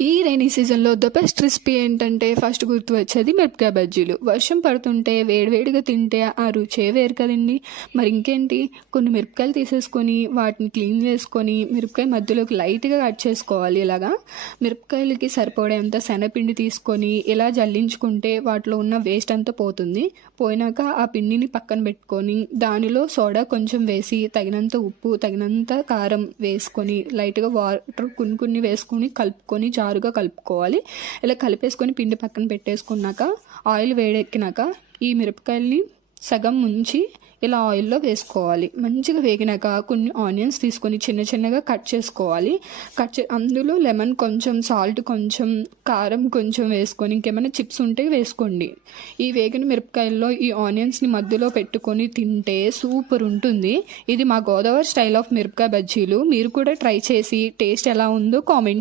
ఈ రైనీ సీజన్లో the best recipe ఏంటంటే ఫస్ట్ గుర్తు వచ్చేది మిరపకాయ బజ్జీలు. వర్షం పడుతుంటే వేడివేడిగా తింటే ఆ రుచే వేరు కదండి. మరి ఇంకేంటి, కొన్ని మిరపకాయలు తీసేసుకొని వాటిని క్లీన్ చేసుకొని మిరపకాయ మధ్యలోకి లైట్గా కట్ చేసుకోవాలి. ఇలాగా మిరపకాయలకి సరిపడేంత శనగపిండి తీసుకొని ఇలా జల్లించుకుంటే వాటిలో ఉన్న వేస్ట్ అంతా పోతుంది. పోయినాక ఆ పిండిని పక్కన పెట్టుకొని దానిలో సోడా కొంచెం వేసి తగినంత ఉప్పు తగినంత కారం వేసుకొని లైట్గా వాటర్ కొన్ని వేసుకొని కలుపుకొని జారుగా కలుపుకోవాలి. ఇలా కలిపేసుకొని పిండి పక్కన పెట్టేసుకున్నాక ఆయిల్ వేడెక్కినాక ఈ మిరపకాయల్ని సగం ముంచి ఇలా ఆయిల్లో వేసుకోవాలి. మంచిగా వేగినాక కొన్ని ఆనియన్స్ తీసుకొని చిన్నగా కట్ చేసుకోవాలి. అందులో లెమన్ కొంచెం, సాల్ట్ కొంచెం, కారం కొంచెం వేసుకొని ఇంకేమైనా చిప్స్ ఉంటే వేసుకోండి. ఈ వేగిన మిరపకాయల్లో ఈ ఆనియన్స్ని మధ్యలో పెట్టుకొని తింటే సూపర్ ఉంటుంది. ఇది మా గోదావరి స్టైల్ ఆఫ్ మిరపకాయ బజ్జీలు. మీరు కూడా ట్రై చేసి టేస్ట్ ఎలా ఉందో కామెంట్